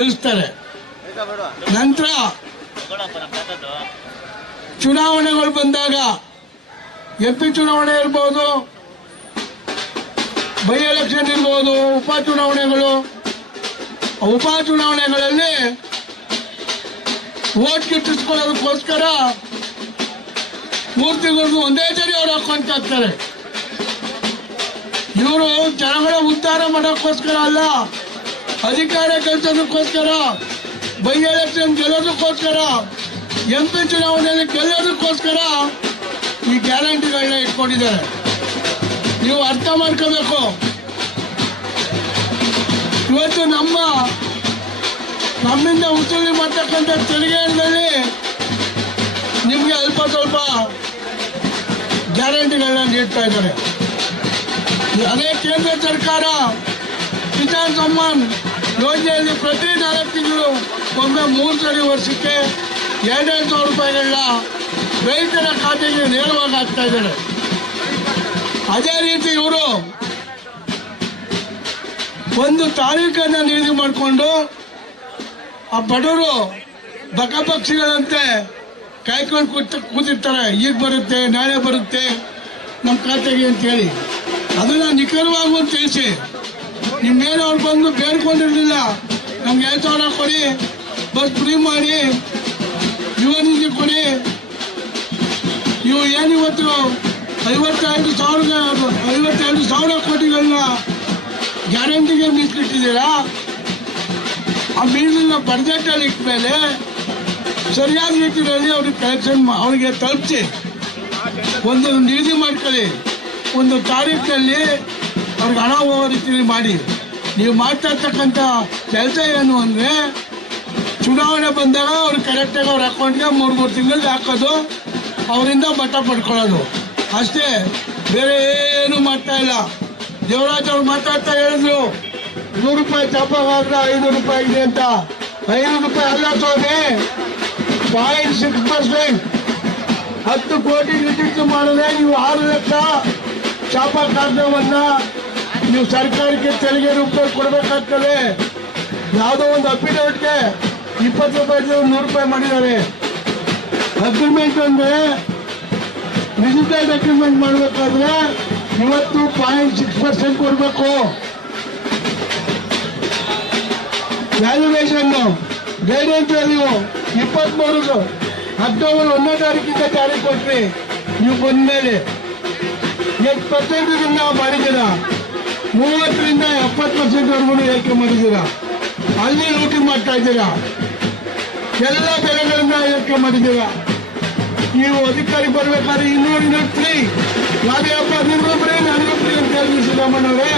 ಗೆಲ್ಲಿಸ್ತಾರೆ. ನಂತರ ಚುನಾವಣೆಗಳು ಬಂದಾಗ MP ಚುನಾವಣೆ ಇರ್ಬೋದು, ಬೈ ಎಲೆಕ್ಷನ್ ಇರ್ಬೋದು, ಉಪಚುನಾವಣೆಗಳು. ಉಪಚುನಾವಣೆಗಳಲ್ಲಿ ವೋಟ್ ಗಿಟ್ಟಿಸ್ಕೊಳ್ಳೋದಕ್ಕೋಸ್ಕರ 3 ತಿಂಗಳಿಗೂ ಒಂದೇ ಸರಿ ಅವ್ರು ಅಕೌಂಟ್ ಹಾಕ್ತಾರೆ. ಇವರು ಜನಗಳ ಉದ್ಧಾರ ಮಾಡೋಕ್ಕೋಸ್ಕರ ಅಲ್ಲ, ಅಧಿಕಾರ ಗಳಿಸೋದಕ್ಕೋಸ್ಕರ, ಬೈ ಎಲೆಕ್ಷನ್ ಗೆಲ್ಲೋದಕ್ಕೋಸ್ಕರ, MP ಚುನಾವಣೆಯಲ್ಲಿ ಗೆಲ್ಲೋದಕ್ಕೋಸ್ಕರ ಈ ಗ್ಯಾರಂಟಿಗಳನ್ನ ಇಟ್ಕೊಂಡಿದ್ದಾರೆ. ನೀವು ಅರ್ಥ ಮಾಡ್ಕೋಬೇಕು. ಇವತ್ತು ನಮ್ಮಿಂದ ವಸೂಲಿ ಮಾಡ್ತಕ್ಕಂಥ ತೆರಿಗೆ ಹಣದಲ್ಲಿ ನಿಮಗೆ ಅಲ್ಪ ಸ್ವಲ್ಪ ಗ್ಯಾರಂಟಿಗಳನ್ನ ನೀಡ್ತಾ ಇದ್ದಾರೆ. ಅದೇ ಕೇಂದ್ರ ಸರ್ಕಾರ ಕಿಸಾನ್ ಸಮ್ಮಾನ್ ಯೋಜನೆಯಲ್ಲಿ ಪ್ರತಿ 4 ತಿಂಗಳು ಒಮ್ಮೆ 3 ಸರಿ ವರ್ಷಕ್ಕೆ 2,500 ರೂಪಾಯಿಗಳನ್ನ ರೈತರ ಖಾತೆಗೆ ನೇರವಾಗಿ ಹಾಕ್ತಾ ಇದ್ದಾರೆ. ಅದೇ ರೀತಿ ಇವರು ಒಂದು ತಾರೀಖನ್ನ ನಿಗದಿ ಮಾಡಿಕೊಂಡು ಆ ಬಡವರು ಬಕಪಕ್ಷಿಗಳಂತೆ ಕಾಯ್ಕೊಂಡು ಕೂತಿರ್ತಾರೆ. ಈಗ ಬರುತ್ತೆ, ನಾಳೆ ಬರುತ್ತೆ ನಮ್ಮ ಖಾತೆಗೆ ಅಂತ ಹೇಳಿ ಅದನ್ನ ನಿಖರವಾಗಿ ತಿಳಿಸಿ. ನಿಮ್ಮೇನು ಅವ್ರು ಬಂದು ಬೇಡ್ಕೊಂಡಿರ್ಲಿಲ್ಲ, ನಮ್ಗೆ 5,000 ಕೊಡಿ, ಬಸ್ ಫ್ರೀ ಮಾಡಿ, ಯುವ ನಿಧಿ ಕೊಡಿ. ನೀವು ಏನಿವತ್ತು 52,000 ಕೋಟಿಗಳನ್ನ ಗ್ಯಾರಂಟಿಗೆ ಮೀಸಲಿಟ್ಟಿದ್ದೀರಾ. ಆ ಮೀಸಲನ್ನ ಬಜೆಟ್ ಅಲ್ಲಿ ಇಟ್ಟ ಮೇಲೆ ಸರಿಯಾದ ರೀತಿಯಲ್ಲಿ ಅವ್ರಿಗೆ ತಲುಪಿಸಿ ಒಂದು ನಿಗದಿ ಮಾಡ್ಕೊಳ್ಳಿ. ಒಂದು ತಾರೀಖಲ್ಲಿ ಅವ್ರಿಗೆ ಹಣ ಹೋಗೋ ರೀತಿಯಲ್ಲಿ ಮಾಡಿ. ನೀವು ಮಾಡ್ತಾ ಇರ್ತಕ್ಕಂಥ ಕೆಲಸ ಏನು ಅಂದರೆ, ಚುನಾವಣೆ ಬಂದಾಗ ಅವ್ರು ಕರೆಕ್ಟಾಗಿ ಅವ್ರ ಅಕೌಂಟ್ಗೆ 3 ತಿಂಗಳಿಗೆ ಹಾಕೋದು, ಅವರಿಂದ ಮಟ್ಟ ಪಡ್ಕೊಳ್ಳೋದು ಅಷ್ಟೇ, ಬೇರೆ ಏನು ಮಾಡ್ತಾ ಇಲ್ಲ. ದೇವರಾಜ್ ಅವ್ರು ಮಾತಾಡ್ತಾ ಹೇಳಿದ್ರು 100 ರೂಪಾಯಿ ಚಾಪಾಗಾದ್ರೆ 500 ರೂಪಾಯಿ ಇದೆ ಅಂತ. 500 ರೂಪಾಯಿ ಅಲ್ಲ ಸ್ವಾಮಿ, 0.6%, 10 ಕೋಟಿ ರಿಜಿಸ್ಟರ್ ಮಾಡಿದ್ರೆ ನೀವು 6 ಲಕ್ಷ ಚಾಪ ಕಾಗದವನ್ನ ನೀವು ಸರ್ಕಾರಕ್ಕೆ ತೆರಿಗೆ ರೂಪದಲ್ಲಿ ಕೊಡಬೇಕಾಗ್ತದೆ. ಯಾವುದೋ ಒಂದು ಅಫಿಡವಿಟ್ಗೆ 20 ರೂಪಾಯಿ 100 ರೂಪಾಯಿ ಮಾಡಿದ್ದಾರೆ. ಅಗ್ರಿಮೆಂಟ್ ಅಂದ್ರೆ ಡಿಜಿಟಲ್ ಅಗ್ರಿಮೆಂಟ್ ಮಾಡಬೇಕಾದ್ರೆ ಇವತ್ತು 0.6% ಕೊಡಬೇಕು. ವ್ಯಾಲ್ಯೂಯೇಷನ್ ಗೈಡೆನ್ಸ್ ವ್ಯಾಲ್ಯೂ 23 ಅಕ್ಟೋಬರ್ 1ನೇ ತಾರೀಕಿಂದ ಜಾರಿ ಕೊಟ್ರಿ. ನೀವು ಬಂದ್ಮೇಲೆ 8% ಮಾಡಿದ್ದೀರಾ, 30ರಿಂದ 70%ವರೆಗೂ ಏರಿಕೆ ಮಾಡಿದ್ದೀರಾ. ಅಲ್ಲಿ ಲೂಟಿ ಮಾಡ್ತಾ ಇದ್ದೀರಾ. ಎಲ್ಲ ಬೆಲೆಗಳನ್ನ ಏರಿಕೆ ಮಾಡಿದ್ದೀರಾ. ನೀವು ಅಧಿಕಾರಿ ಬರ್ಬೇಕಾದ್ರೆ 200 ಫ್ರೀ, ಯಾವುದೇ ಹಬ್ಬ ನಿಮ್ಗೂ ಫ್ರೀ ನನಗೂ ಫ್ರೀ ಅಂತ ಹೇಳಿ ಸಿದ್ದರಾಮಯ್ಯನವರೇ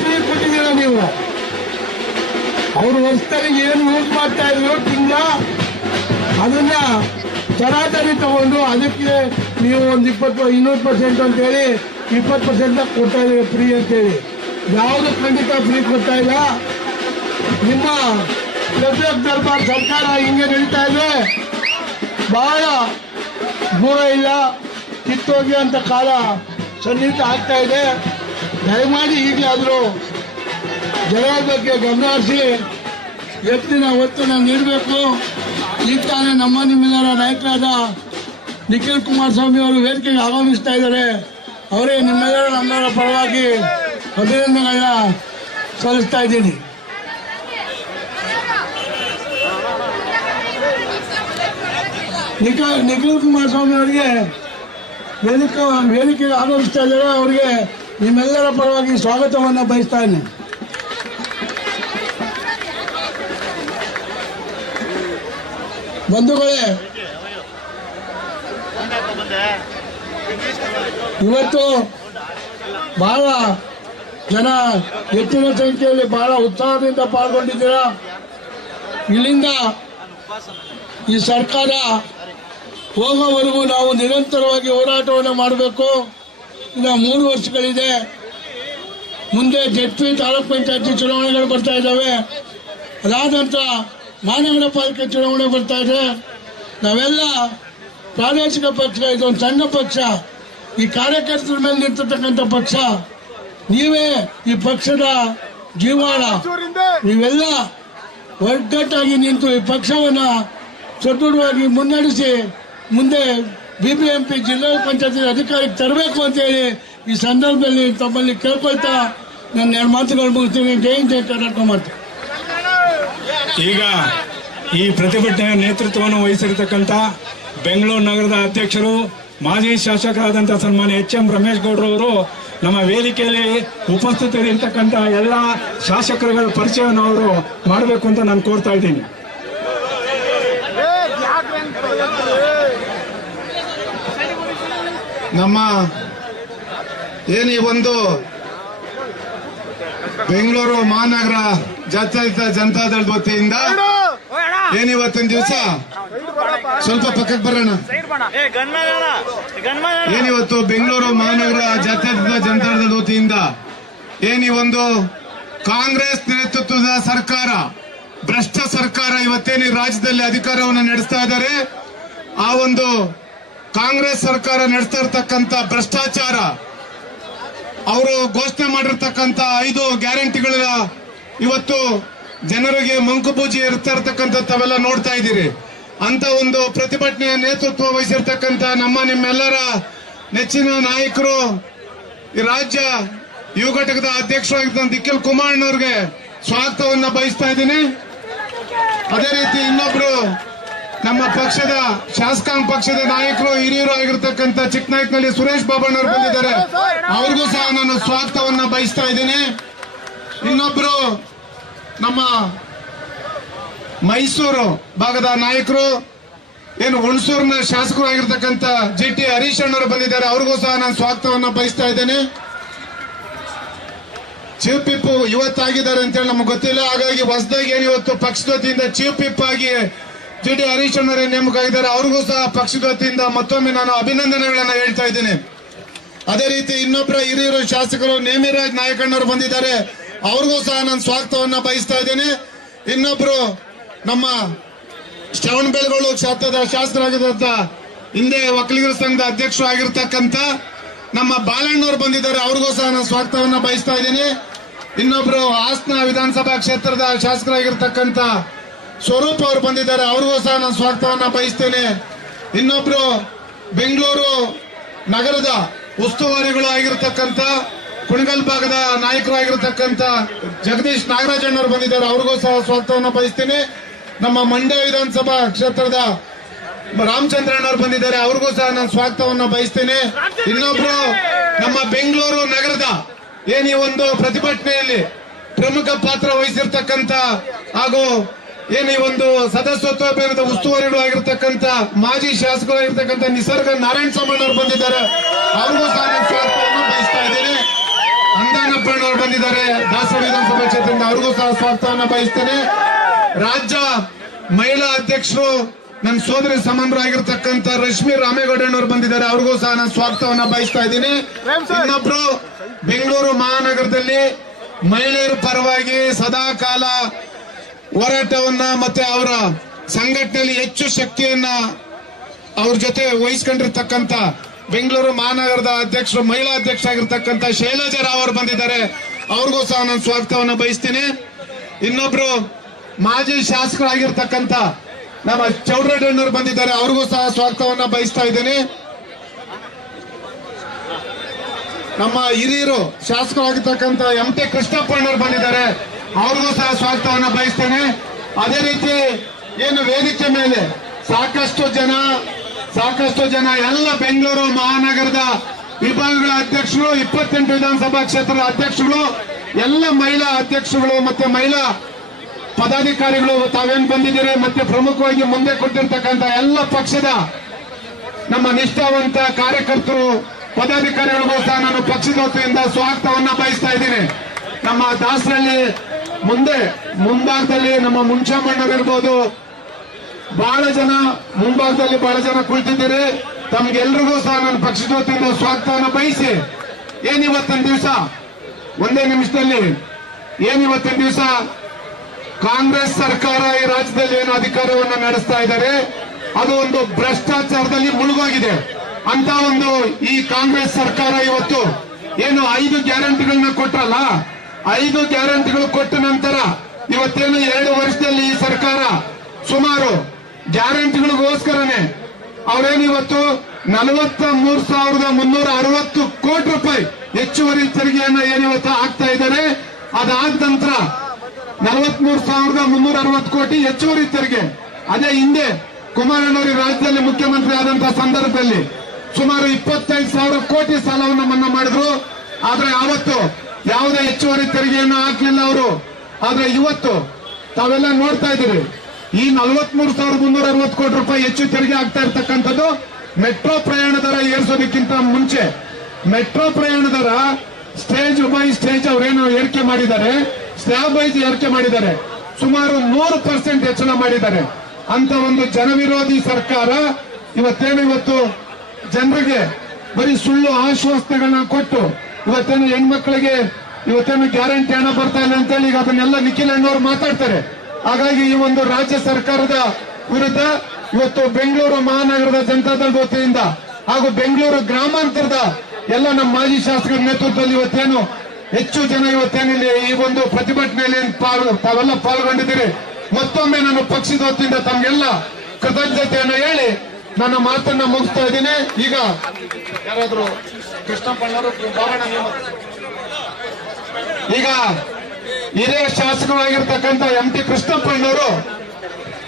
ಫ್ರೀ ಕೊಟ್ಟಿದ್ದೀರಾ. ನೀವು ಅವರು ವರ್ಷದಲ್ಲಿ ಏನು ಯೂಸ್ ಮಾಡ್ತಾ ಇದ್ರು ತಿಂಗಳ, ಅದನ್ನ ಸರಾಸರಿ ತಗೊಂಡು ಅದಕ್ಕೆ ನೀವು ಒಂದು 200% ಅಂತೇಳಿ 20% ಕೊಡ್ತಾ ಇದ್ದೀರಿ ಫ್ರೀ ಅಂತೇಳಿ. ಯಾವುದು ಖಂಡಿತ ಫ್ರೀ ಕೊಡ್ತಾ ಇಲ್ಲ. ನಿಮ್ಮ ದರ್ಬಾರ್ ಸರ್ಕಾರ ಹಿಂಗೆ ನಡೀತಾ ಇದೆ. ಬಹಳ ದೂರ ಇಲ್ಲ, ಕಿತ್ತೋಗಿ ಅಂತ ಕಾಲ ಸನ್ನಿಹಿತ ಆಗ್ತಾ ಇದೆ. ದಯಮಾಡಿ ಈಗಲಾದರೂ ಜನರ ಬಗ್ಗೆ ಗಮನ ಹರಿಸಿ ಹೆಚ್ಚಿನ ಒತ್ತನ್ನು ನೀಡಬೇಕು. ಈಗ ತಾನೇ ನಿಮ್ಮೆಲ್ಲರ ನಾಯಕರಾದ ನಿಖಿಲ್ ಕುಮಾರಸ್ವಾಮಿ ಅವರು ವೇದಿಕೆಗೆ ಆಗಮಿಸ್ತಾ ಇದ್ದಾರೆ. ಅವರೇ ನಿಮ್ಮೆಲ್ಲರ ನಮ್ಮೆಲ್ಲರ ಪರವಾಗಿ ಅಭಿನಂದನೆಗಳನ್ನ ಸಲ್ಲಿಸ್ತಾ ಇದ್ದೀನಿ. ನಿಖಿಲ್ ಕುಮಾರಸ್ವಾಮಿ ಅವರಿಗೆ ವೇದಿಕೆಗೆ ಆಗಮಿಸ್ತಾ ಇದ್ದಾರೆ. ಅವರಿಗೆ ನಿಮ್ಮೆಲ್ಲರ ಪರವಾಗಿ ಸ್ವಾಗತವನ್ನು ಬಯಸ್ತಾ ಇದ್ದೀನಿ. ಬಂಧುಗಳೇ, ಇವತ್ತು ಬಹಳ ಜನ ಹೆಚ್ಚಿನ ಸಂಖ್ಯೆಯಲ್ಲಿ ಬಹಳ ಉತ್ಸಾಹದಿಂದ ಪಾಲ್ಗೊಂಡಿದ್ದೀರಾ. ಇಲ್ಲಿಂದ ಈ ಸರ್ಕಾರ ಹೋಗೋವರೆಗೂ ನಾವು ನಿರಂತರವಾಗಿ ಹೋರಾಟವನ್ನು ಮಾಡಬೇಕು. ಇನ್ನು 3 ವರ್ಷಗಳಿದೆ. ಮುಂದೆ ಜೆಡ್ಪಿ ತಾಲೂಕ್ ಪಂಚಾಯತಿ ಚುನಾವಣೆಗಳು ಬರ್ತಾ ಇದ್ದಾವೆ. ಅದಾದ ನಂತರ ಮಹಾನಗರ ಪಾಲಿಕೆ ಚುನಾವಣೆ ಬರ್ತಾ ಇದೆ. ನಾವೆಲ್ಲ ಪ್ರಾದೇಶಿಕ ಪಕ್ಷ, ಇದೊಂದು ಸಣ್ಣ ಪಕ್ಷ, ಈ ಕಾರ್ಯಕರ್ತರ ಮೇಲೆ ನಿಂತಿರ್ತಕ್ಕಂಥ ಪಕ್ಷ. ನೀವೇ ಈ ಪಕ್ಷದ ಜೀವಾಳ. ನೀವೆಲ್ಲ ಒಗ್ಗಟ್ಟಾಗಿ ನಿಂತು ಈ ಪಕ್ಷವನ್ನ ಸದೃಢವಾಗಿ ಮುನ್ನಡೆಸಿ ಮುಂದೆ ಬಿಬಿಎಂಪಿ ಜಿಲ್ಲಾ ಪಂಚಾಯತ್ ಅಧಿಕಾರಕ್ಕೆ ತರಬೇಕು ಅಂತ ಹೇಳಿ ಈ ಸಂದರ್ಭದಲ್ಲಿ ತಮ್ಮಲ್ಲಿ ಕೇಳ್ಕೊಳ್ತಾ ನನ್ನ 2 ಮಾತುಗಳು ಮುಗಿಸ್ತೀನಿ. ಜೈ ಹಿಂದ್, ಜೈ ಕರ್ನಾಟಕ ಮಾಡ್ತೀನಿ. ಈಗ ಈ ಪ್ರತಿಭಟನೆಯ ನೇತೃತ್ವವನ್ನು ವಹಿಸಿರ್ತಕ್ಕಂಥ ಬೆಂಗಳೂರು ನಗರದ ಅಧ್ಯಕ್ಷರು ಮಾಜಿ ಶಾಸಕರಾದಂಥ ಸನ್ಮಾನ್ಯ ಎಚ್.ಎಂ. ರಮೇಶ್ ಗೌಡ್ರವರು ನಮ್ಮ ವೇದಿಕೆಯಲ್ಲಿ ಉಪಸ್ಥಿತರಿರ್ತಕ್ಕಂಥ ಎಲ್ಲ ಶಾಸಕರುಗಳ ಪರಿಚಯವನ್ನು ಅವರು ಮಾಡಬೇಕು ಅಂತ ನಾನು ಕೋರ್ತಾ ಇದ್ದೀನಿ. ನಮ್ಮ ಈ ಒಂದು ಬೆಂಗಳೂರು ಮಹಾನಗರ ಜಾತ್ಯತೀತ ಜನತಾದಳದ ವತಿಯಿಂದ ಇವತ್ತಿನ ದಿವಸ ಸ್ವಲ್ಪ ಪಕ್ಕಕ್ಕೆ ಬರೋಣ. ಏನಿವತ್ತು ಬೆಂಗಳೂರು ಮಹಾನಗರ ಜಾತ್ಯತೀತ ಜನತಾದಳದ ವತಿಯಿಂದ ಈ ಒಂದು ಕಾಂಗ್ರೆಸ್ ನೇತೃತ್ವದ ಸರ್ಕಾರ, ಭ್ರಷ್ಟ ಸರ್ಕಾರ ಇವತ್ತೇನು ರಾಜ್ಯದಲ್ಲಿ ಅಧಿಕಾರವನ್ನು ನಡೆಸ್ತಾ ಇದ್ದಾರೆ, ಆ ಒಂದು ಕಾಂಗ್ರೆಸ್ ಸರ್ಕಾರ ನಡೆಸ್ತಾ ಇರ್ತಕ್ಕಂಥ ಭ್ರಷ್ಟಾಚಾರ, ಅವರು ಘೋಷಣೆ ಮಾಡಿರ್ತಕ್ಕಂಥ 5 ಗ್ಯಾರಂಟಿಗಳ ಇವತ್ತು ಜನರಿಗೆ ಮಂಕುಬೂಜಿ ಇರ್ತಾ ಇರ್ತಕ್ಕಂಥ ತಾವೆಲ್ಲ ನೋಡ್ತಾ ಇದ್ದೀರಿ. ಅಂತ ಒಂದು ಪ್ರತಿಭಟನೆಯ ನೇತೃತ್ವ ವಹಿಸಿರ್ತಕ್ಕಂಥ ನಿಮ್ಮೆಲ್ಲರ ನೆಚ್ಚಿನ ನಾಯಕರು, ಈ ರಾಜ್ಯ ಯುವ ಘಟಕದ ಅಧ್ಯಕ್ಷರಾಗಿದ್ದ ನಿಖಿಲ್ ಕುಮಾರಣ್ಣವ್ರಿಗೆ ಸ್ವಾಗತವನ್ನ ಬಯಸ್ತಾ ಇದ್ದೀನಿ. ಅದೇ ರೀತಿ ಇನ್ನೊಬ್ರು ನಮ್ಮ ಪಕ್ಷದ ಶಾಸಕಾಂಗ ಪಕ್ಷದ ನಾಯಕರು, ಹಿರಿಯರು ಆಗಿರ್ತಕ್ಕಂಥ ಚಿಕ್ಕನಾಯಕನಹಳ್ಳಿ ಸುರೇಶ್ ಬಾಬಣ್ಣವರು ಬಂದಿದ್ದಾರೆ. ಅವ್ರಿಗೂ ಸಹ ನಾನು ಸ್ವಾಗತವನ್ನ ಬಯಸ್ತಾ ಇದ್ದೀನಿ. ಇನ್ನೊಬ್ರು ನಮ್ಮ ಮೈಸೂರು ಭಾಗದ ನಾಯಕರು, ಹುಣಸೂರಿನ ಶಾಸಕರು ಆಗಿರ್ತಕ್ಕಂಥ ಜಿ.ಟಿ. ಹರೀಶ್ ಅಣ್ಣವರು ಬಂದಿದ್ದಾರೆ. ಅವ್ರಿಗೂ ಸಹ ನಾನು ಸ್ವಾಗತವನ್ನ ಬಯಸ್ತಾ ಇದ್ದೇನೆ. ಚೀಫ್ ವಿಪ್ ಇವತ್ತಾಗಿದ್ದಾರೆ ಅಂತೇಳಿ ನಮ್ಗೆ ಗೊತ್ತಿಲ್ಲ. ಹಾಗಾಗಿ ಹೊಸದಾಗಿ ಇವತ್ತು ಪಕ್ಷದ ವತಿಯಿಂದ ಚೀಫ್ ವಿಪ್ ಆಗಿ ಜಿ.ಟಿ. ಹರೀಶ್ ಅಣ್ಣವರೇ ನೇಮಕ ಆಗಿದ್ದಾರೆ. ಅವ್ರಿಗೂ ಸಹ ಪಕ್ಷದ ವತಿಯಿಂದ ಮತ್ತೊಮ್ಮೆ ನಾನು ಅಭಿನಂದನೆಗಳನ್ನ ಹೇಳ್ತಾ ಇದ್ದೇನೆ. ಅದೇ ರೀತಿ ಇನ್ನೊಬ್ಬರ ಹಿರಿಯರು ಶಾಸಕರು ನೇಮಿರಾಜ್ ನಾಯಕಣ್ಣವರು ಬಂದಿದ್ದಾರೆ. ಅವ್ರಿಗೂ ಸಹ ನಾನು ಸ್ವಾಗತವನ್ನ ಬಯಸ್ತಾ ಇದ್ದೇನೆ. ಇನ್ನೊಬ್ರು ನಮ್ಮ ಶ್ರವಣಬೆಳಗೊಳ ಕ್ಷೇತ್ರದ ಶಾಸಕರಾಗಿದ್ದಂತ ಹಿಂದೆ ಒಕ್ಕಲಿಗರ ಸಂಘದ ಅಧ್ಯಕ್ಷರು ಆಗಿರ್ತಕ್ಕಂಥ ನಮ್ಮ ಬಾಲಣ್ಣವರು ಬಂದಿದ್ದಾರೆ. ಅವ್ರಿಗೂ ಸಹ ನಾನು ಸ್ವಾಗತವನ್ನ ಬಯಸ್ತಾ ಇದ್ದೀನಿ. ಇನ್ನೊಬ್ರು ಹಾಸನ ವಿಧಾನಸಭಾ ಕ್ಷೇತ್ರದ ಶಾಸಕರಾಗಿರ್ತಕ್ಕಂಥ ಸ್ವರೂಪ್ ಅವರು ಬಂದಿದ್ದಾರೆ. ಅವ್ರಿಗೂ ಸಹ ನಾನು ಸ್ವಾಗತವನ್ನ ಬಯಸ್ತೇನೆ. ಇನ್ನೊಬ್ರು ಬೆಂಗಳೂರು ನಗರದ ಉಸ್ತುವಾರಿಗಳು ಆಗಿರ್ತಕ್ಕಂಥ ಕುಣಗಲ್ ಭಾಗದ ನಾಯಕರಾಗಿರ್ತಕ್ಕಂಥ ಜಗದೀಶ್ ನಾಗರಾಜಣ್ಣವರು ಬಂದಿದ್ದಾರೆ. ಅವ್ರಿಗೂ ಸಹ ಸ್ವಾಗತವನ್ನ ಬಯಸ್ತೀನಿ. ನಮ್ಮ ಮಂಡ್ಯ ವಿಧಾನಸಭಾ ಕ್ಷೇತ್ರದ ರಾಮಚಂದ್ರಣ್ಣವರು ಬಂದಿದ್ದಾರೆ. ಅವ್ರಿಗೂ ಸಹ ನಾನು ಸ್ವಾಗತವನ್ನ ಬಯಸ್ತೇನೆ. ಇನ್ನೊಬ್ರು ನಮ್ಮ ಬೆಂಗಳೂರು ನಗರದ ಈ ಒಂದು ಪ್ರತಿಭಟನೆಯಲ್ಲಿ ಪ್ರಮುಖ ಪಾತ್ರ ವಹಿಸಿರ್ತಕ್ಕಂಥ ಹಾಗೂ ಈ ಒಂದು ಸದಸ್ಯತ್ವ ಅಭಿಯಾನದ ಉಸ್ತುವಾರಿಗಳು ಆಗಿರ್ತಕ್ಕಂಥ ಮಾಜಿ ಶಾಸಕರಾಗಿರ್ತಕ್ಕಂಥ ನಿಸರ್ಗ ನಾರಾಯಣ ಸ್ವಾಮಣ್ಣವರು ಬಂದಿದ್ದಾರೆ. ಅವ್ರಿಗೂ ಸಹ ನಾನು ಸ್ವಾಗತವನ್ನು ಬಯಸ್ತಾ ಇದ್ದೇನೆ. ಅಂದಾನಪ್ಪಣ್ಣವರು ಬಂದಿದ್ದಾರೆ ದಾಸರ ವಿಧಾನಸಭಾ ಕ್ಷೇತ್ರದಿಂದ. ಅವ್ರಿಗೂ ಸಹ ಸ್ವಾಗತವನ್ನ ಬಯಸ್ತೇನೆ. ರಾಜ್ಯ ಮಹಿಳಾ ಅಧ್ಯಕ್ಷರು ನನ್ನ ಸೋದರಿ ಸಮಾನರಾಗಿರ್ತಕ್ಕಂಥ ರಶ್ಮಿ ರಾಮೇಗೌಡಣ್ಣವರು ಬಂದಿದ್ದಾರೆ. ಅವ್ರಿಗೂ ಸಹ ನಾನು ಸ್ವಾಗತವನ್ನ ಬಯಸ್ತಾ ಇದ್ದೀನಿ. ಇನ್ನೊಬ್ರು ಬೆಂಗಳೂರು ಮಹಾನಗರದಲ್ಲಿ ಮಹಿಳೆಯರ ಪರವಾಗಿ ಸದಾ ಕಾಲ ಹೋರಾಟವನ್ನ ಮತ್ತೆ ಅವರ ಸಂಘಟನೆಯಲ್ಲಿ ಹೆಚ್ಚು ಶಕ್ತಿಯನ್ನ ಅವ್ರ ಜೊತೆ ವಹಿಸ್ಕೊಂಡಿರ್ತಕ್ಕಂಥ ಬೆಂಗಳೂರು ಮಹಾನಗರದ ಅಧ್ಯಕ್ಷರು ಮಹಿಳಾ ಅಧ್ಯಕ್ಷ ಆಗಿರ್ತಕ್ಕಂಥ ಶೈಲಜಾ ರಾವ್ ಅವರು ಬಂದಿದ್ದಾರೆ. ಅವ್ರಿಗೂ ಸಹ ನಾನು ಸ್ವಾಗತವನ್ನ ಬಯಸ್ತೀನಿ. ಇನ್ನೊಬ್ರು ಮಾಜಿ ಶಾಸಕರಾಗಿರ್ತಕ್ಕಂಥ ನಮ್ಮ ಚೌಡರೆಡ್ಡಿಯವರು ಬಂದಿದ್ದಾರೆ. ಅವ್ರಿಗೂ ಸಹ ಸ್ವಾಗತವನ್ನ ಬಯಸ್ತಾ ಇದ್ದೇನೆ. ನಮ್ಮ ಹಿರಿಯರು ಶಾಸಕರಾಗಿರ್ತಕ್ಕಂಥ ಎಂ.ಟಿ. ಕೃಷ್ಣಪ್ಪಣ್ಣವರು ಬಂದಿದ್ದಾರೆ. ಅವ್ರಿಗೂ ಸಹ ಸ್ವಾಗತವನ್ನ ಬಯಸ್ತೇನೆ. ಅದೇ ರೀತಿ ವೇದಿಕೆ ಮೇಲೆ ಸಾಕಷ್ಟು ಜನ ಎಲ್ಲ ಬೆಂಗಳೂರು ಮಹಾನಗರದ ವಿಭಾಗಗಳ ಅಧ್ಯಕ್ಷರು, 28 ವಿಧಾನಸಭಾ ಕ್ಷೇತ್ರದ ಅಧ್ಯಕ್ಷಗಳು, ಎಲ್ಲ ಮಹಿಳಾ ಅಧ್ಯಕ್ಷಗಳು ಮತ್ತೆ ಮಹಿಳಾ ಪದಾಧಿಕಾರಿಗಳು ತಾವೇನು ಬಂದಿದ್ದೀರಿ, ಮತ್ತೆ ಪ್ರಮುಖವಾಗಿ ಮುಂದೆ ಕೊಟ್ಟಿರ್ತಕ್ಕಂಥ ಎಲ್ಲ ಪಕ್ಷದ ನಮ್ಮ ನಿಷ್ಠಾವಂತ ಕಾರ್ಯಕರ್ತರು ಪದಾಧಿಕಾರಿಗಳಿಗೂ ಸಹ ನಾನು ಪಕ್ಷದ ವತಿಯಿಂದ ಸ್ವಾಗತವನ್ನ ಬಯಸ್ತಾ ಇದ್ದೀನಿ. ನಮ್ಮ ದಾಸರಲ್ಲಿ ಮುಂಭಾಗದಲ್ಲಿ ನಮ್ಮ ಮುಂಚಾಮಣ್ಣರಿರ್ಬೋದು, ಮುಂಭಾಗದಲ್ಲಿ ಬಹಳ ಜನ ಕುಳಿತಿದ್ದೀರಿ. ತಮ್ಗೆಲ್ರಿಗೂ ಸಹ ನಾನು ಪಕ್ಷದ ವತಿಯಿಂದ ಸ್ವಾಗತವನ್ನು ಬಯಸಿ ಇವತ್ತಿನ ದಿವಸ ಒಂದೇ ನಿಮಿಷದಲ್ಲಿ ಇವತ್ತಿನ ದಿವಸ ಕಾಂಗ್ರೆಸ್ ಸರ್ಕಾರ ಈ ರಾಜ್ಯದಲ್ಲಿ ಏನು ಅಧಿಕಾರವನ್ನು ನಡೆಸ್ತಾ ಇದ್ದಾರೆ ಅದು ಒಂದು ಭ್ರಷ್ಟಾಚಾರದಲ್ಲಿ ಮುಳುಗೋಗಿದೆ ಅಂತ ಒಂದು ಈ ಕಾಂಗ್ರೆಸ್ ಸರ್ಕಾರ ಇವತ್ತು ಏನು 5 ಗ್ಯಾರಂಟಿಗಳನ್ನ ಕೊಟ್ರಲ್ಲ, 5 ಗ್ಯಾರಂಟಿಗಳು ಕೊಟ್ಟ ನಂತರ ಇವತ್ತೇನು 2 ವರ್ಷದಲ್ಲಿ ಈ ಸರ್ಕಾರ ಸುಮಾರು ಗ್ಯಾರಂಟಿಗಳಿಗೋಸ್ಕರನೇ ಅವರೇನು ಇವತ್ತು 43,360 ಕೋಟಿ ರೂಪಾಯಿ ಹೆಚ್ಚುವರಿ ತೆರಿಗೆಯನ್ನ ಏನಿವತ್ತು ಹಾಕ್ತಾ ಇದ್ದಾರೆ. ಅದಾದ ನಂತರ 43,360 ಕೋಟಿ ಹೆಚ್ಚುವರಿ ತೆರಿಗೆ. ಅದೇ ಹಿಂದೆ ಕುಮಾರಣ್ಣವರು ರಾಜ್ಯದಲ್ಲಿ ಮುಖ್ಯಮಂತ್ರಿ ಆದಂತಹ ಸಂದರ್ಭದಲ್ಲಿ ಸುಮಾರು 25,000 ಕೋಟಿ ಸಾಲವನ್ನು ಮನ್ನಾ ಮಾಡಿದ್ರು. ಆದ್ರೆ ಆವತ್ತು ಯಾವುದೇ ಹೆಚ್ಚುವರಿ ತೆರಿಗೆಯನ್ನು ಹಾಕಲಿಲ್ಲ ಅವರು. ಆದ್ರೆ ಇವತ್ತು ತಾವೆಲ್ಲ ನೋಡ್ತಾ ಇದ್ದೀರಿ, ಈ 43,360 ಕೋಟಿ ರೂಪಾಯಿ ಹೆಚ್ಚು ತೆರಿಗೆ ಆಗ್ತಾ ಇರ್ತಕ್ಕಂಥದ್ದು ಮೆಟ್ರೋ ಪ್ರಯಾಣ ದರ ಏರಿಸೋದಕ್ಕಿಂತ ಮುಂಚೆ. ಮೆಟ್ರೋ ಪ್ರಯಾಣ ದರ ಸ್ಟೇಜ್ ಬೈ ಸ್ಟೇಜ್ ಅವರೇನು ಏರಿಕೆ ಮಾಡಿದ್ದಾರೆ, ಸ್ಲ್ಯಾಬ್ ವೈಸ್ ಏರಿಕೆ ಮಾಡಿದ್ದಾರೆ, ಸುಮಾರು 100% ಹೆಚ್ಚಳ ಮಾಡಿದ್ದಾರೆ. ಅಂತ ಒಂದು ಜನವಿರೋಧಿ ಸರ್ಕಾರ ಇವತ್ತು ಜನರಿಗೆ ಬರೀ ಸುಳ್ಳು ಆಶ್ವಾಸನೆಗಳನ್ನ ಕೊಟ್ಟು ಇವತ್ತೇನು ಹೆಣ್ಮಕ್ಳಿಗೆ ಇವತ್ತೇನು ಗ್ಯಾರಂಟಿ ಹಣ ಬರ್ತಾ ಇಲ್ಲ ಅಂತೇಳಿ ಈಗ ಅದನ್ನೆಲ್ಲ ನಿಖಿಲ್ ಅಣ್ಣವ್ರು ಮಾತಾಡ್ತಾರೆ. ಹಾಗಾಗಿ ಈ ಒಂದು ರಾಜ್ಯ ಸರ್ಕಾರದ ವಿರುದ್ಧ ಇವತ್ತು ಬೆಂಗಳೂರು ಮಹಾನಗರದ ಜನತಾದಳದ ವತಿಯಿಂದ ಹಾಗೂ ಬೆಂಗಳೂರು ಗ್ರಾಮಾಂತರದ ಎಲ್ಲ ನಮ್ಮ ಮಾಜಿ ಶಾಸಕರ ನೇತೃತ್ವದಲ್ಲಿ ಇವತ್ತೇನು ಹೆಚ್ಚು ಜನ ಇವತ್ತೇನಿಲ್ಲಿ ಈ ಒಂದು ಪ್ರತಿಭಟನೆಯಲ್ಲಿ ತಾವೆಲ್ಲ ಪಾಲ್ಗೊಂಡಿದ್ದೀರಿ. ಮತ್ತೊಮ್ಮೆ ನಾನು ಪಕ್ಷದ ವತಿಯಿಂದ ತಮ್ಗೆಲ್ಲ ಕೃತಜ್ಞತೆಯನ್ನು ಹೇಳಿ ನನ್ನ ಮಾತನ್ನ ಮುಗಿಸ್ತಾ ಇದ್ದೀನಿ. ಈಗ ಯಾರಾದ್ರೂ ಕೃಷ್ಣಪ್ಪಣ್ಣವರು ಈಗ ಹಿರಿಯ ಶಾಸಕರಾಗಿರ್ತಕ್ಕಂಥ MT ಕೃಷ್ಣಪ್ಪಣ್ಣವರು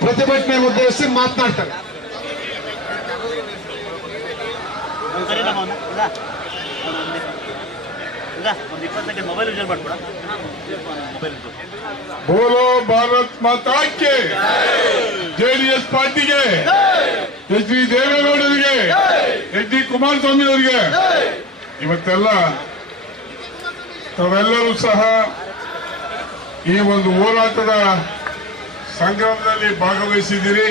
ಪ್ರತಿಭಟನೆ ಉದ್ದೇಶಿಸಿ ಮಾತನಾಡ್ತಾರೆ. ಬೋಲೋ ಭಾರತ್ ಮಾತಾಕ್ಕೆ, JDS ಪಾರ್ಟಿಗೆ, HD ದೇವೇಗೌಡರಿಗೆ, HD ಕುಮಾರಸ್ವಾಮಿ ಅವರಿಗೆ ಇವತ್ತೆಲ್ಲ ತಾವೆಲ್ಲರೂ ಸಹ ಈ ಒಂದು ಹೋರಾಟದ ಸಂಗ್ರಾಮದಲ್ಲಿ ಭಾಗವಹಿಸಿದ್ದೀರಿ.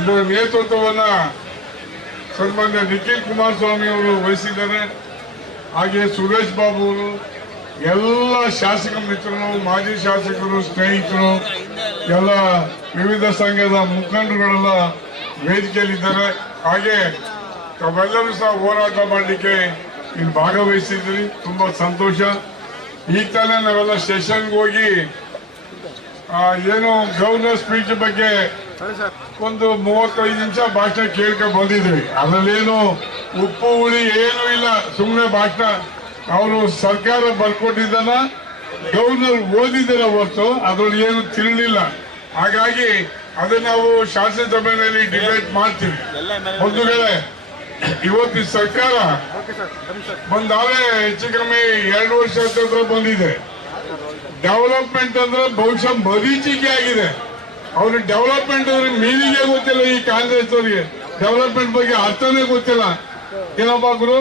ಇದರ ನೇತೃತ್ವವನ್ನ ಸನ್ಮಾನ್ಯ ನಿಖಿಲ್ ಕುಮಾರಸ್ವಾಮಿ ಅವರು ವಹಿಸಿದ್ದಾರೆ. ಹಾಗೆ ಸುರೇಶ್ ಬಾಬು ಅವರು, ಎಲ್ಲ ಶಾಸಕ ಮಿತ್ರರು, ಮಾಜಿ ಶಾಸಕರು, ಸ್ನೇಹಿತರು, ಎಲ್ಲ ವಿವಿಧ ಸಂಘದ ಮುಖಂಡರುಗಳೆಲ್ಲ ವೇದಿಕೆಯಲ್ಲಿದ್ದಾರೆ. ಹಾಗೆ ತಾವೆಲ್ಲರೂ ಸಹ ಹೋರಾಟ ಮಾಡಲಿಕ್ಕೆ ಇಲ್ಲಿ ಭಾಗವಹಿಸಿದ್ರಿ, ತುಂಬಾ ಸಂತೋಷ. ಈಗ ತಾನೇ ನಾವೆಲ್ಲ ಸ್ಟೇಷನ್ಗೆ ಹೋಗಿ ಏನು ಗವರ್ನರ್ ಸ್ಪೀಚ್ ಬಗ್ಗೆ ಒಂದು 35 ನಿಮಿಷ ಭಾಷಣ ಕೇಳ್ಕೊಂಡು ಬಂದಿದ್ವಿ. ಅದರಲ್ಲೇನು ಉಪ್ಪು ಹುಳಿ ಏನೂ ಇಲ್ಲ, ಸುಮ್ಮನೆ ಭಾಷಣ. ಅವರು ಸರ್ಕಾರ ಬರ್ಕೊಟ್ಟಿದ್ದನ್ನ ಗವರ್ನರ್ ಓದಿದ್ದಾರೆ ಹೊರತು ಅದ್ರಲ್ಲಿ ಏನು ತಿಳಿಲಿಲ್ಲ. ಹಾಗಾಗಿ ಅದನ್ನ ನಾವು ಶಾಸನಸಭೆಯಲ್ಲಿ ಡಿಬೇಟ್ ಮಾಡ್ತೀವಿ. ಒಂದು ವೇಳೆ ಇವತ್ತು ಈ ಸರ್ಕಾರ ಬಂದಾಗಲೇ ಹೆಚ್ಚು ಕಮ್ಮಿ 2 ವರ್ಷ ಹತ್ರ ಬಂದಿದೆ. ಡೆವಲಪ್ಮೆಂಟ್ ಅಂದ್ರೆ ಬಹುಶಃ ಮರೀಚಿಕೆ ಆಗಿದೆ. ಅವ್ರಿಗೆ ಡೆವಲಪ್ಮೆಂಟ್ ಅಂದ್ರೆ ಮೀನಿಗೆ ಗೊತ್ತಿಲ್ಲ. ಈ ಕಾಂಗ್ರೆಸ್ ಅವರಿಗೆ ಡೆವಲಪ್ಮೆಂಟ್ ಬಗ್ಗೆ ಅರ್ಥನೇ ಗೊತ್ತಿಲ್ಲ. ಏನಪ್ಪಾ ಗುರು,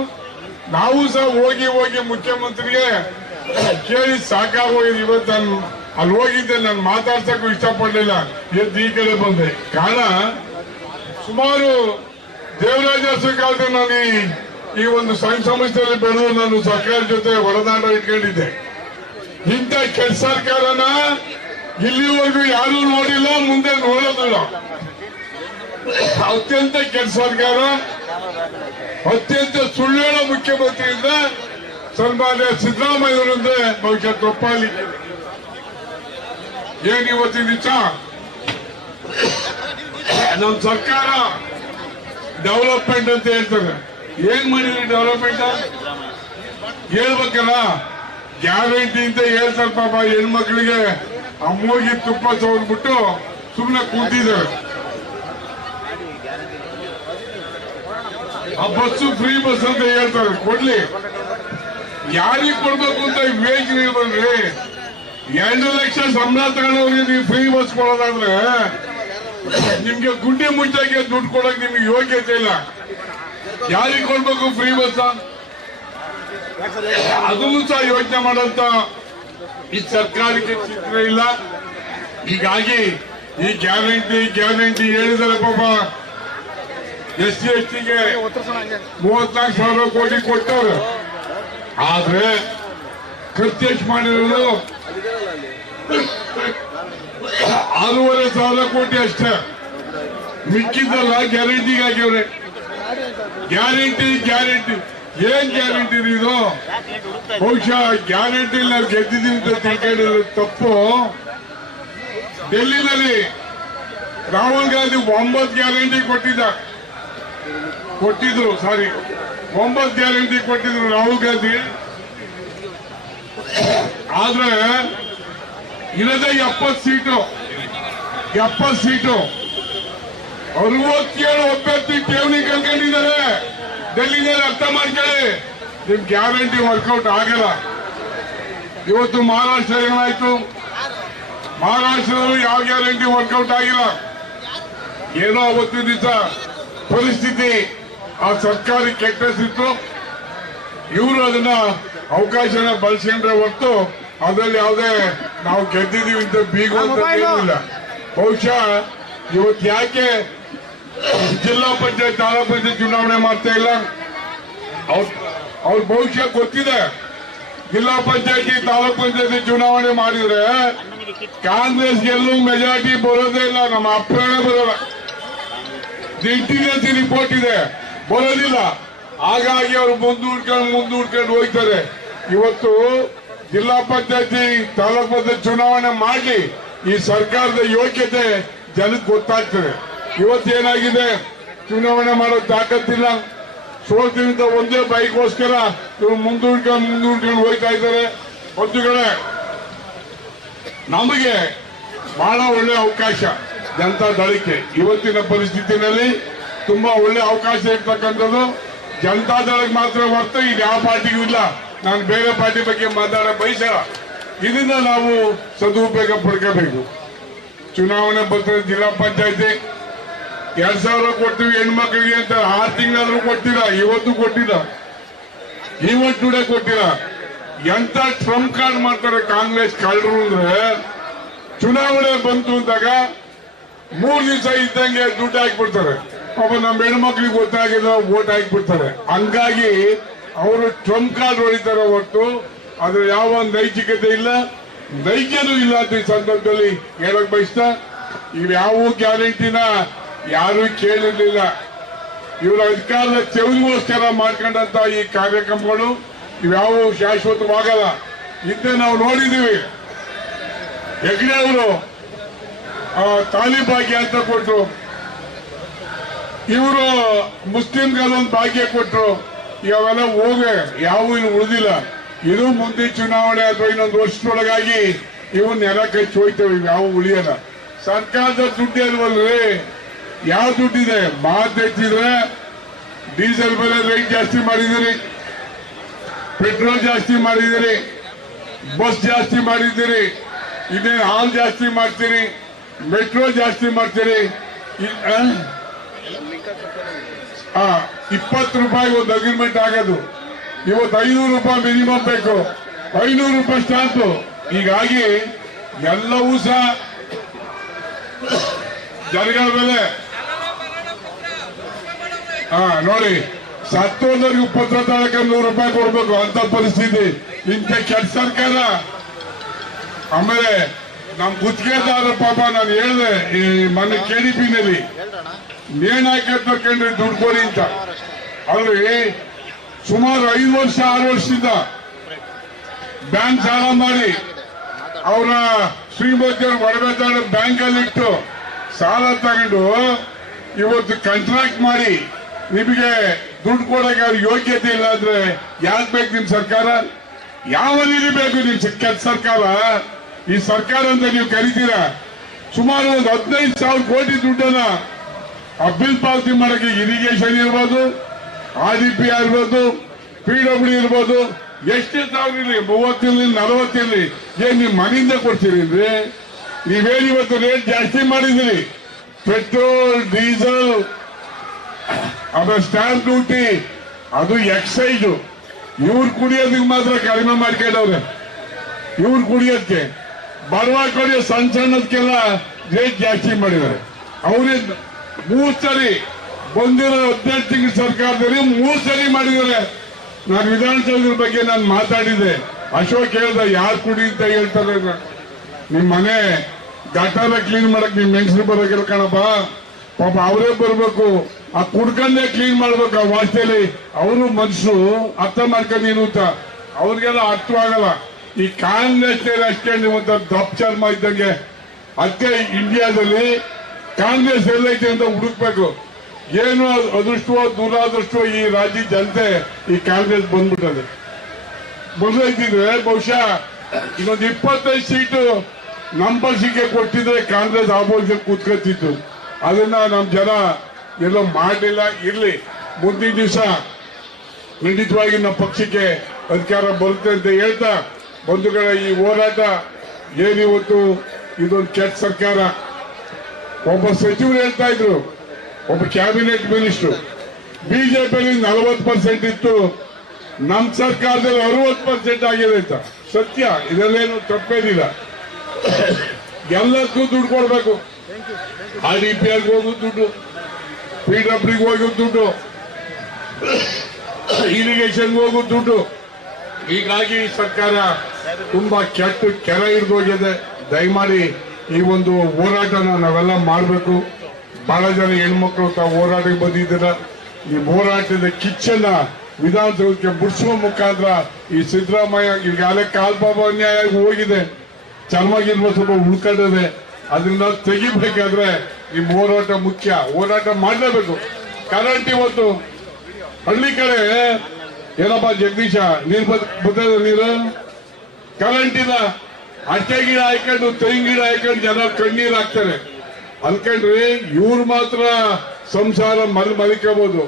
ನಾವು ಸಹ ಹೋಗಿ ಮುಖ್ಯಮಂತ್ರಿಗೆ ಕೇಳಿ ಸಾಕಾಗೋಗಿದೆ. ಇವತ್ತು ನಾನು ಅಲ್ಲಿ ಹೋಗಿದ್ದೆ, ನಾನು ಮಾತಾಡ್ಸಕ್ಕೂ ಇಷ್ಟಪಡಲಿಲ್ಲ, ಎದ್ದು ಈ ಕಡೆ ಬಂದೆ. ಕಾರಣ ಸುಮಾರು ದೇವರಾಜ ಅರಸು ಕಾಲದಲ್ಲಿ ನಾನು ಈ ಒಂದು ಸಂಘ ಸಂಸ್ಥೆಯಲ್ಲಿ ಬೆಳೆದು ನಾನು ಸರ್ಕಾರ ಜೊತೆ ಒಡನಾಟ ಇಟ್ಕೊಂಡಿದ್ದೆ. ಇಂಥ ಕೆಟ್ಟ ಸರ್ಕಾರನ ಇಲ್ಲಿವರೆಗೂ ಯಾರೂ ನೋಡಿಲ್ಲ, ಮುಂದೆ ನೋಡೋದಿಲ್ಲ. ಅತ್ಯಂತ ಕೆಟ್ಟ ಸರ್ಕಾರ, ಅತ್ಯಂತ ಸುಳ್ಳೇಳ ಮುಖ್ಯಮಂತ್ರಿಯಿಂದ ಸನ್ಮಾನ್ಯ ಸಿದ್ದರಾಮಯ್ಯವರಿಂದ ಬಹುಶಃ ತಪ್ಪಾಗಲಿಕ್ಕೆ ಏನ್ ಇವತ್ತಿನ ದಿವಸ ನಮ್ಮ ಸರ್ಕಾರ ಡೆವಲಪ್ಮೆಂಟ್ ಅಂತ ಹೇಳ್ತಾರೆ. ಏನ್ ಮಾಡಿದ್ರಿ ಡೆವಲಪ್ಮೆಂಟ್ ಹೇಳ್ಬೇಕಲ್ಲ. ಗ್ಯಾರಂಟಿ ಅಂತ ಹೇಳ್ತಾರೆ. ಪಾಪ ಹೆಣ್ಮಕ್ಳಿಗೆ ಅಮ್ಮೋಗಿ ತುಪ್ಪ ಸವರ್ಬಿಟ್ಟು ಸುಮ್ಮನೆ ಕೂತಿದ್ದಾರೆ. ಆ ಬಸ್ಸು ಫ್ರೀ ಬಸ್ ಅಂತ ಹೇಳ್ತಾರೆ, ಕೊಡ್ಲಿ. ಯಾರಿಗೆ ಕೊಡ್ಬೇಕು ಅಂತ ಯೋಚನೆ ಬಂದ್ರಿ. 2 ಲಕ್ಷ ಸಂಬಳ ತಗೊಂಡವ್ರಿಗೆ ನೀವು ಫ್ರೀ ಬಸ್ ಕೊಡೋದಾದ್ರೆ ನಿಮ್ಗೆ ಗುಂಡಿ ಮುಚ್ಚಾಕೆ ದುಡ್ಡು ಕೊಡಕ್ ನಿಮ್ಗೆ ಯೋಗ್ಯತೆ ಇಲ್ಲ. ಯಾರಿಗೆ ಕೊಡ್ಬೇಕು ಫ್ರೀ ಬಸ್? ಅದನ್ನು ಸಹ ಯೋಚನೆ ಮಾಡಂತ ಈ ಸರ್ಕಾರಕ್ಕೆ ಚಿತ್ರ ಇಲ್ಲ. ಹೀಗಾಗಿ ಈ ಗ್ಯಾರಂಟಿ ಹೇಳಿದರೆ ಪಾಪ SC STಗೆ 34,000 ಕೋಟಿ ಕೊಟ್ಟವ್ರು. ಆದ್ರೆ ಖರ್ಚು ಮಾಡಿರೋದು 6,500 ಕೋಟಿ ಅಷ್ಟೇ. ಮಿಕ್ಕಿದ್ದಲ್ಲ ಗ್ಯಾರಂಟಿಗೆ ಹಾಕಿವ್ರೆ. ಗ್ಯಾರಂಟಿ ಏನ್ ಗ್ಯಾರಂಟಿ ಇದು? ಬಹುಶಃ ಗ್ಯಾರಂಟಿ ನಾವು ಗೆದ್ದಿದ್ದೀವಿ ಅಂತ ತಿಳ್ಕೊಂಡಿರೋದು ತಪ್ಪು. ಡೆಲ್ಲಿನಲ್ಲಿ ರಾಹುಲ್ ಗಾಂಧಿ 9 ಗ್ಯಾರಂಟಿ ಕೊಟ್ಟಿದ್ರು 9 ಗ್ಯಾರಂಟಿ ಕೊಟ್ಟಿದ್ರು ರಾಹುಲ್ ಗಾಂಧಿ. ಆದ್ರೆ ಇರೋದೇ 70 ಸೀಟು 67 ಅಭ್ಯರ್ಥಿ ಠೇವಣಿ ಕಳ್ಕೊಂಡಿದ್ದಾರೆ. ಡೆಲ್ಲಿನಲ್ಲಿ ಅರ್ಥ ಮಾಡ್ಕೊಳ್ಳಿ, ನಿಮ್ ಗ್ಯಾರಂಟಿ ವರ್ಕೌಟ್ ಆಗಲ್ಲ. ಇವತ್ತು ಮಹಾರಾಷ್ಟ್ರ ಏನಾಯ್ತು? ಮಹಾರಾಷ್ಟ್ರದಲ್ಲೂ ಯಾವ ಗ್ಯಾರಂಟಿ ವರ್ಕೌಟ್ ಆಗಿಲ್ಲ. ಏನೋ ಅವತ್ತಿನ ದಿವಸ ಪರಿಸ್ಥಿತಿ ಆ ಸರ್ಕಾರಿ ಕೆಟ್ಟಸಿತ್ತು. ಇವರು ಅದನ್ನ ಅವಕಾಶನ ಬಳಸ್ಕೊಂಡ್ರೆ ಹೊರತು ಅದ್ರಲ್ಲಿ ಯಾವುದೇ ನಾವು ಗೆದ್ದಿದೀವಿ ಅಂತ ಬೀಗುವಂತ ಏನಿಲ್ಲ. ಬಹುಶಃ ಇವತ್ತು ಯಾಕೆ ಜಿಲ್ಲಾ ಪಂಚಾಯತ್ ತಾಲೂಕ್ ಪಂಚಾಯತ್ ಚುನಾವಣೆ ಮಾಡ್ತಾ ಇಲ್ಲ? ಅವ್ರ ಬಹುಶಃ ಗೊತ್ತಿದೆ. ಜಿಲ್ಲಾ ಪಂಚಾಯತಿ ತಾಲೂಕ್ ಪಂಚಾಯತಿ ಚುನಾವಣೆ ಮಾಡಿದ್ರೆ ಕಾಂಗ್ರೆಸ್ ಗೆಲ್ಲೂ ಮೆಜಾರಿಟಿ ಬರೋದೇ ಇಲ್ಲ. ನಮ್ಮ ಅಭಿಪ್ರಾಯ ಬರೋಲ್ಲ. ಇಂಟೆಲಿಜೆನ್ಸ್ ರಿಪೋರ್ಟ್ ಇದೆ, ಬರೋದಿಲ್ಲ. ಹಾಗಾಗಿ ಅವರು ಮುಂದೂಡ್ಕೊಂಡು ಹೋಗ್ತಾರೆ. ಇವತ್ತು ಜಿಲ್ಲಾ ಪಂಚಾಯತಿ ತಾಲೂಕ್ ಪಂಚಾಯತ್ ಚುನಾವಣೆ ಮಾಡಿ ಈ ಸರ್ಕಾರದ ಯೋಗ್ಯತೆ ಜನಕ್ಕೆ ಗೊತ್ತಾಗ್ತದೆ. ಇವತ್ತೇನಾಗಿದೆ, ಚುನಾವಣೆ ಮಾಡೋ ತಾಕತ್ತಿಲ್ಲ. ಸೋಲ್ತಿನಿಂದ ಒಂದೇ ಬೈಕ್ಗೋಸ್ಕರ ಇವರು ಮುಂದೂಡ್ಕೊಂಡು ಹೋಗ್ತಾ ಇದ್ದಾರೆ. ಒಂದು ಕಡೆ ನಮಗೆ ಬಹಳ ಒಳ್ಳೆ ಅವಕಾಶ ಜನತಾ ದಳಕ್ಕೆ ಇವತ್ತಿನ ಪರಿಸ್ಥಿತಿನಲ್ಲಿ ತುಂಬಾ ಒಳ್ಳೆ ಅವಕಾಶ ಇರ್ತಕ್ಕಂಥದ್ದು ಜನತಾ ದಳಕ್ಕೆ ಮಾತ್ರ ಹೊರತು ಈಗ ಯಾವ ಪಾರ್ಟಿಗೂ ಇಲ್ಲ. ನಾನು ಬೇರೆ ಪಾರ್ಟಿ ಬಗ್ಗೆ ಮಾತಾಡ ಬಯಸಲ್ಲ. ಇದನ್ನ ನಾವು ಸದುಪಯೋಗ ಪಡ್ಕೋಬೇಕು. ಚುನಾವಣೆ ಬರ್ತದೆ. ಜಿಲ್ಲಾ ಪಂಚಾಯತಿ 2000 ಕೊಡ್ತೀವಿ ಹೆಣ್ಮಕ್ಳಿಗೆ ಅಂತ 6 ತಿಂಗಳಾದ್ರೂ ಕೊಟ್ಟಿಲ್ಲ. ಇವತ್ತು ಕೊಟ್ಟಿಲ್ಲ, ಇವತ್ತು ಕೊಟ್ಟಿಲ್ಲ. ಎಂತ ಟ್ರಂಪ್ ಕಾರ್ಡ್ ಮಾಡ್ತಾರೆ ಕಾಂಗ್ರೆಸ್ ಕಳ್ಳರು ಅಂದ್ರೆ, ಚುನಾವಣೆ ಬಂತು ಅಂದಾಗ 3 ದಿವಸ ಇದ್ದಂಗೆ ದುಡ್ಡು ಹಾಕ್ಬಿಡ್ತಾರೆ. ಪಾಪ ನಮ್ಮ ಹೆಣ್ಮಕ್ಳಿಗೆ ಗೊತ್ತಾಗಿಲ್ಲ, ವೋಟ್ ಹಾಕ್ಬಿಡ್ತಾರೆ. ಹಂಗಾಗಿ ಅವರು ಟ್ರಂಪ್ ಕಾರ್ಡ್ ಹೊಡಿತಾರೆ ಹೊರತು ಅದ್ರ ಯಾವ ನೈತಿಕತೆ ಇಲ್ಲ, ನೈಜನೂ ಇಲ್ಲ ಅಂತ ಈ ಸಂದರ್ಭದಲ್ಲಿ ಹೇಳಕ್ ಬಯಸ್ತಾ. ಇವ್ಯಾವ ಗ್ಯಾರಂಟಿನ ಯಾರು ಕೇಳಿರ್ಲಿಲ್ಲ. ಇವರ ಅಧಿಕಾರದ ಚೆವಿಗೋಸ್ಕರ ಮಾಡ್ಕೊಂಡಂತ ಈ ಕಾರ್ಯಕ್ರಮಗಳು ಇವ್ಯಾವ ಶಾಶ್ವತವಾಗಲ್ಲ. ಹಿಂದೆ ನಾವು ನೋಡಿದೀವಿ. ಹೆಗ್ಡೆ ಅವರು ತಾಲಿ ಭಾಗ್ಯ ಅಂತ ಕೊಟ್ರು, ಇವರು ಮುಸ್ಲಿಂಗಳೊಂದು ಭಾಗ್ಯ ಕೊಟ್ರು. ಇವೆಲ್ಲ ಹೋಗಿ ಯಾವ ಇನ್ನು ಉಳಿದಿಲ್ಲ. ಇದು ಮುಂದೆ ಚುನಾವಣೆ ಅಥವಾ ಇನ್ನೊಂದು ವರ್ಷದೊಳಗಾಗಿ ಇವು ನೆಲ ಕಚ್ಚಿ ಹೋಯ್ತವೆ. ಯಾವ ಉಳಿಯಲ್ಲ. ಸರ್ಕಾರದ ದುಡ್ಡು ಅಲ್ವಲ್ರಿ, ಯಾವ ದುಡ್ಡಿದೆ? ಮಾತೆತ್ತಿದ್ರೆ ಡೀಸೆಲ್ ಬೆಲೆ ರೇಟ್ ಜಾಸ್ತಿ ಮಾಡಿದಿರಿ, ಪೆಟ್ರೋಲ್ ಜಾಸ್ತಿ ಮಾಡಿದಿರಿ, ಬಸ್ ಜಾಸ್ತಿ ಮಾಡಿದ್ದೀರಿ, ಇನ್ನೇನು ಹಾಲ್ ಜಾಸ್ತಿ ಮಾಡ್ತೀರಿ, ಮೆಟ್ರೋ ಜಾಸ್ತಿ ಮಾಡ್ತೀರಿ. 20 ರೂಪಾಯಿಗೆ ಒಂದು ಅಗ್ರಿಮೆಂಟ್ ಆಗೋದು. ಇವತ್ತು 500 ರೂಪಾಯಿ ಮಿನಿಮಮ್ ಬೇಕು, 500 ರೂಪಾಯಿ ಸ್ಟಾಂಪು. ಹೀಗಾಗಿ ಎಲ್ಲವೂ ಸಹ ಜನಗಳ ಬೆಲೆ ನೋಡಿ. ಸತ್ತೋದವ್ರಿಗೆ ಪತ್ರ ತಳಕ 100 ರೂಪಾಯಿ ಕೊಡ್ಬೇಕು ಅಂತ ಪರಿಸ್ಥಿತಿ. ಇಂಥ ಕೆಟ್ಟ ಸರ್ಕಾರ. ಆಮೇಲೆ ನಮ್ ಗುತ್ತಿಗೆದಾರ ಪಾಪ ನಾನು ಹೇಳಿದೆ ಈ ಮೊನ್ನೆ KDP-ನಲ್ಲಿ ನೇಣ್ ಹಾಕಂಡ್ರಿ ದುಡ್ಡು ಕೊಡಿ ಅಂತ. ಅವ್ರಿ ಸುಮಾರು 5 ವರ್ಷ 6 ವರ್ಷದಿಂದ ಬ್ಯಾಂಕ್ ಸಾಲ ಮಾಡಿ ಅವರ ಶ್ರೀಮತಿಯವರು ಒಡವೆದಾರ ಬ್ಯಾಂಕ್ ಅಲ್ಲಿ ಇಟ್ಟು ಸಾಲ ತಗೊಂಡು ಇವತ್ತು ಕಾಂಟ್ರಾಕ್ಟ್ ಮಾಡಿ ನಿಮಗೆ ದುಡ್ಡು ಕೊಡಕ್ಕೆ ಅವ್ರ ಯೋಗ್ಯತೆ ಇಲ್ಲ ಅಂದ್ರೆ ಯಾಕೆ ಬೇಕು ನಿಮ್ ಸರ್ಕಾರ? ಯಾವ ನೀತಿ ಬೇಕು ನಿಮ್ ಕೆಟ್ಟ ಸರ್ಕಾರ? ಈ ಸರ್ಕಾರ ಅಂತ ನೀವು ಕರಿತೀರಾ? ಸುಮಾರು ಒಂದು 15,000 ಕೋಟಿ ದುಡ್ಡನ್ನ ಆ ಬಿಲ್ ಪಾವತಿ ಮಾಡಕ್ಕೆ ಇರಿಗೇಷನ್ ಇರ್ಬೋದು, RDP ಇರ್ಬೋದು, PWD ಇರ್ಬೋದು, ಎಷ್ಟೇ ಸಾವಿರ ಇರಲಿ, 30 ಇರಲಿ 40 ಇರಲಿ, ಏನ್ ನಿಮ್ ಮನೆಯಿಂದ ಕೊಡ್ತೀರಿ? ನೀವೇನು ಇವತ್ತು ರೇಟ್ ಜಾಸ್ತಿ ಮಾಡಿದಿರಿ. ಪೆಟ್ರೋಲ್, ಡೀಸೆಲ್, ಆಮೇಲೆ ಸ್ಟಾಂಪ್ ಡ್ಯೂಟಿ, ಅದು ಎಕ್ಸೈಜ್. ಇವ್ರು ಕುಡಿಯೋದಕ್ಕೆ ಮಾತ್ರ ಕಡಿಮೆ ಮಾಡ್ಕೊಂಡವ್ರೆ. ಇವ್ರು ಕುಡಿಯೋದಕ್ಕೆ ಬರುವ ಕೊಡಿ ಸಣ್ಣ ಸಣ್ಣದಕ್ಕೆಲ್ಲ ರೇಟ್ ಜಾಸ್ತಿ ಮಾಡಿದ್ದಾರೆ. ಅವರೇ 3 ಸರಿ ಬಂದಿರೋ 18 ತಿಂಗಳ ಸರ್ಕಾರದಲ್ಲಿ 3 ಸರಿ ಮಾಡಿದ್ದಾರೆ. ನಾನು ವಿಧಾನಸೌಧದ ಬಗ್ಗೆ ನಾನು ಮಾತಾಡಿದೆ. ಅಶೋಕ್ ಹೇಳ್ದ ಯಾರು ಕುಡಿ ಅಂತ ಹೇಳ್ತಾರೆ. ನಿಮ್ ಮನೆ ಗಟಾರ ಕ್ಲೀನ್ ಮಾಡಕ್ ನಿಮ್ ಹೆಂಗಸರು ಬರೋಕಿಲ್ಲ ಕಣಪ್ಪ. ಪಾಪ ಅವರೇ ಬರ್ಬೇಕು, ಆ ಕುಡ್ಕಂದೇ ಕ್ಲೀನ್ ಮಾಡ್ಬೇಕು. ಆ ವಾಸ್ತೆಯಲ್ಲಿ ಅವರು ಮನುಷ್ಯರು ಅರ್ಥ ಮಾಡ್ಕೊಂಡು ಅಂತ ಅವ್ರಿಗೆಲ್ಲ ಅರ್ಥವಾಗಲ್ಲ. ಈ ಕಾಂಗ್ರೆಸ್ ಅಷ್ಟೇ ನೀವಂತ ದಪ್ಪ ಚರ್ಮ ಇದ್ದಂಗೆ ಅದಕ್ಕೆ ಇಂಡಿಯಾದಲ್ಲಿ ಕಾಂಗ್ರೆಸ್ ಎಲ್ಲೈತೆ ಅಂತ ಹುಡುಕ್ಬೇಕು. ಏನು ಅದೃಷ್ಟವೋ ದುರಾದೃಷ್ಟವೋ ಈ ರಾಜ್ಯ ಜನತೆ ಈ ಕಾಂಗ್ರೆಸ್ ಬಂದ್ಬಿಟ್ಟದೆ. ಬಂದೈತಿದ್ರೆ ಬಹುಶಃ ಇನ್ನೊಂದು 25 ಸೀಟು ನಮ್ಮ ಪಕ್ಷಕ್ಕೆ ಕೊಟ್ಟಿದ್ರೆ ಕಾಂಗ್ರೆಸ್ ಆಪೋಸಿಷನ್ ಕೂತ್ಕೊತಿತ್ತು. ಅದನ್ನ ನಮ್ಮ ಜನ ಎಲ್ಲೋ ಮಾಡಲಿಲ್ಲ. ಇರ್ಲಿ, ಮುಂದಿನ ದಿವಸ ಖಂಡಿತವಾಗಿ ನಮ್ಮ ಪಕ್ಷಕ್ಕೆ ಅಧಿಕಾರ ಬರುತ್ತೆ ಅಂತ ಹೇಳ್ತಾ, ಬಂಧುಗಳ ಈ ಹೋರಾಟ ಏನಿವತ್ತು ಇದೊಂದು ಕೆಟ್ಟ ಸರ್ಕಾರ. ಒಬ್ಬ ಸಚಿವರು ಹೇಳ್ತಾ ಇದ್ರು, ಒಬ್ಬ ಕ್ಯಾಬಿನೆಟ್ ಮಿನಿಸ್ಟರ್, ಬಿಜೆಪಿಯಲ್ಲಿ 40% ಇತ್ತು, ನಮ್ಮ ಸರ್ಕಾರದಲ್ಲಿ 60% ಆಗಿದೆ ಅಂತ. ಸತ್ಯ, ಇದರಲ್ಲೇನು ತಪ್ಪೇನಿಲ್ಲ. ಎಲ್ಲಕ್ಕೂ ದುಡ್ಡು ಕೊಡ್ಬೇಕು. RDPRಗೆ ಹೋಗೋದು ದುಡ್ಡು, PWಗೆ ಹೋಗೋದು ದುಡ್ಡು, ಇರಿಗೇಷನ್ಗೆ ಹೋಗೋದು ದುಡ್ಡು. ಹೀಗಾಗಿ ಸರ್ಕಾರ ತುಂಬಾ ಕೆಟ್ಟ ಕೆರೆ ಹಿಡಿದೋಗಿದೆ. ದಯಮಾಡಿ ಈ ಒಂದು ಹೋರಾಟನ ನಾವೆಲ್ಲ ಮಾಡಬೇಕು. ಬಹಳ ಜನ ಹೆಣ್ಮಕ್ಳು ತಾವು ಹೋರಾಟಕ್ಕೆ ಬಂದಿದ್ದೀರ. ಈ ಹೋರಾಟದ ಕಿಚ್ಚನ್ನ ವಿಧಾನಸೌಧಕ್ಕೆ ಮುಡಿಸುವ ಮುಖಾಂತರ ಈ ಸಿದ್ದರಾಮಯ್ಯ ಈಗಾಗಲೇ ಕಾಲ್ಪಾಪ ಅನ್ಯಾಯ ಹೋಗಿದೆ, ಚರ್ಮಗಿರ್ಮ ಸ್ವಲ್ಪ ಉಳ್ಕೊಂಡಿದೆ. ಅದನ್ನ ತೆಗಿಬೇಕಾದ್ರೆ ನಿಮ್ಮ ಹೋರಾಟ ಮುಖ್ಯ. ಹೋರಾಟ ಮಾಡಲೇಬೇಕು. ಕರೆಂಟ್ ಇವತ್ತು ಹಳ್ಳಿ ಕಡೆ ಏನಪ್ಪ ಜಗದೀಶ, ನೀರು ಬರ್ತದೆ, ನೀರು ಕರೆಂಟ್ ಇಲ್ಲ. ಅಡಿಕೆ ಗಿಡ ಹಾಕೊಂಡು ತೆಂಗಿನ ಗಿಡ ಹಾಕೊಂಡು ಜನ ಕಣ್ಣೀರು ಹಾಕ್ತಾರೆ. ಅನ್ಕೊಂಡ್ರಿ ಇವ್ರು ಮಾತ್ರ ಸಂಸಾರ ಮಲಿಕಬಹುದು.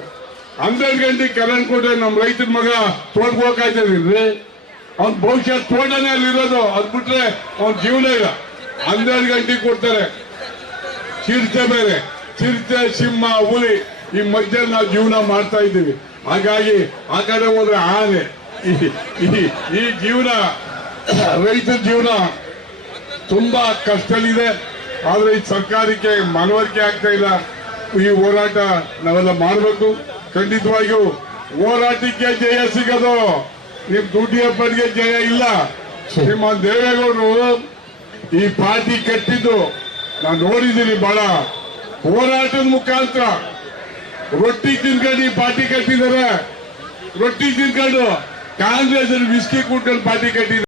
12 ಗಂಟೆಗೆ ಕರೆಂಟ್ ಕೊಟ್ರೆ ನಮ್ಮ ರೈತರ ಮಗ ತೋಟಕ್ಕೆ ಹೋಗ್ತಾಯಿದ್ದೀರಿ. ಅವ್ನ ಬಹುಶಃ ತೋಟನೇ ಅಲ್ಲಿರೋದು, ಅದ್ ಬಿಟ್ರೆ ಅವ್ನ ಜೀವನ ಇಲ್ಲ. 12 ಗಂಟೆಗೆ ಕೊಡ್ತಾರೆ. ಚಿರತೆ ಬೇರೆ, ಚಿರತೆ, ಸಿಂಹ, ಹುಲಿ ಈ ಮಧ್ಯೆ ನಾವು ಜೀವನ ಮಾಡ್ತಾ ಇದ್ದೀವಿ. ಹಾಗಾಗಿ ಆ ಕಡೆ ಹೋದ್ರೆ ಆನೆ. ಈ ಜೀವನ, ರೈತರ ಜೀವನ ತುಂಬಾ ಕಷ್ಟದಲ್ಲಿದೆ. ಆದ್ರೆ ಈ ಸರ್ಕಾರಕ್ಕೆ ಮನವರಿಕೆ ಆಗ್ತಾ ಇಲ್ಲ. ಈ ಹೋರಾಟ ನಾವೆಲ್ಲ ಮಾಡಬೇಕು. ಖಂಡಿತವಾಗಿಯೂ ಹೋರಾಟಕ್ಕೆ ಜಯ ಸಿಗೋದು, ನಿಮ್ ದುಡ್ಡಿಯಪ್ಪನಿಗೆ ಜಯ ಇಲ್ಲ. ನಿಮ್ಮ ದೇವೇಗೌಡರು ಈ ಪಾರ್ಟಿ ಕಟ್ಟಿದ್ದು ನಾನು ನೋಡಿದ್ದೀನಿ. ಬಹಳ ಹೋರಾಟದ ಮುಖಾಂತರ ರೊಟ್ಟಿ ತಿನ್ಕೊಂಡು ಈ ಪಾರ್ಟಿ ಕಟ್ಟಿದ್ದಾರೆ. ರೊಟ್ಟಿ ತಿನ್ಕೊಂಡು ಕಾಂಗ್ರೆಸ್ ವಿಸ್ಕಿ ಕುಟ್ಕೊಂಡು ಪಾರ್ಟಿ ಕಟ್ಟಿದ್ದಾರೆ.